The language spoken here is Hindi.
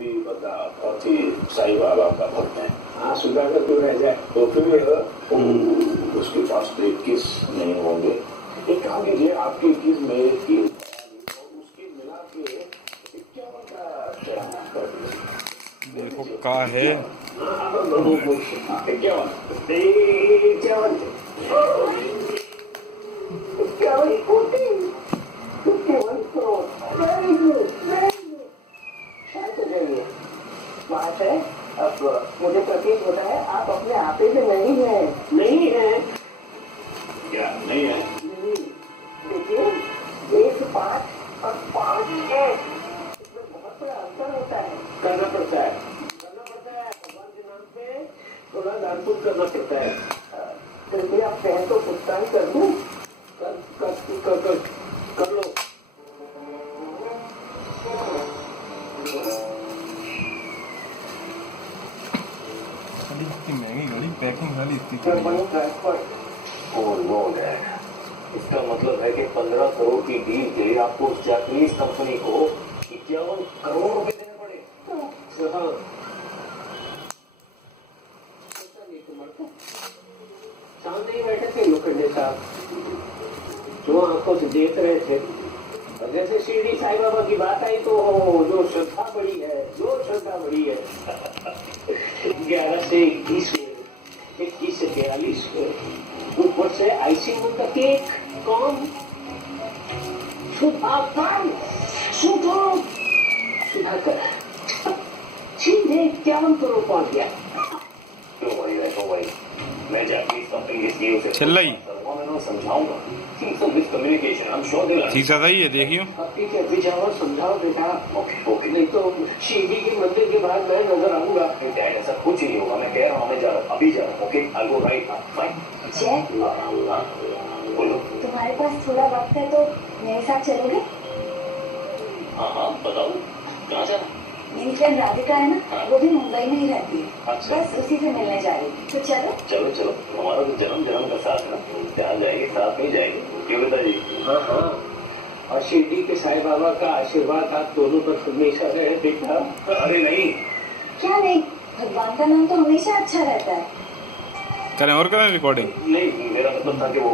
भी बंदा बहुत ही साईं बाबा का भक्त है। हाँ, सुधाकर तो रह जाए तो फिर उसके पास तो 21 नहीं होंगे। एक काम कीजिए, आपके 21 मेरे 3 उसके मिला के 51 का चयन कर दीजिए। देखो का है 51 crore. Very good, very good. शांत हो जाइए। बात है, अब मुझे प्रतीत होता है आप अपने आपे से नहीं हैं। नहीं है क्या? नहीं है? नहीं। देखिए, 1 5 और 5 1 इसमें बहुत बड़ा अंतर होता है। करना पड़ता है भगवान के नाम पे थोड़ा दान पुण्य करना पड़ता है। कृपया पैर तो भुगतान कर दूं। कर लो। इतनी महंगी घड़ी पैकिंग वाली इतनी इसका मतलब है कि 15 करोड़ की डील के लिए आपको उस जापानीज कंपनी को 51 करोड़ रुपए देने पड़े। सामने ही बैठे थे मुखर्जी साहब, जो आंखों से देख रहे थे। और जैसे शिरडी साईं बाबा की बात आई तो जो श्रद्धा बड़ी है 11 से 21 से 42 ऊपर से आइसिंग का केक कौन? सुधाकर सीधे 51 करोड़ पहुंच गया। मैं जापानीज कंपनी के सीईओ से चल्लाई समझाऊंगा। Miscommunication, I am sure they will. शीशा सही है देखियो। अभी जाओ समझाओ बेटा। ओके नहीं तो शिरडी के मंदिर के बाद मैं नजर आऊंगा। डैड ऐसा कुछ नहीं होगा, मैं कह रहा हूँ, मैं जा रहा हूँ, अभी जा रहा हूँ। Okay I go right fine. जय, बोलो। तुम्हारे पास थोड़ा वक्त है तो मेरे साथ चलोगे? हाँ बताओ, कहाँ जाना? मेरी फ्रेंड राधिका है ना, वो भी मुंबई में ही रहती है। अच्छा। बस उसी से मिलने जा रही हूँ, तो चलो। चलो हमारा तो जन्म का साथ है ना, जहाँ जाएंगे साथ में जाएंगे। क्यों पिताजी? हाँ और शिरडी के साईं बाबा का आशीर्वाद आप दोनों पर हमेशा रहे बेटा। अरे नहीं, क्या नहीं, भगवान का नाम तो हमेशा अच्छा रहता है। करें और करें रिकॉर्डिंग। नहीं मेरा मतलब था कि वो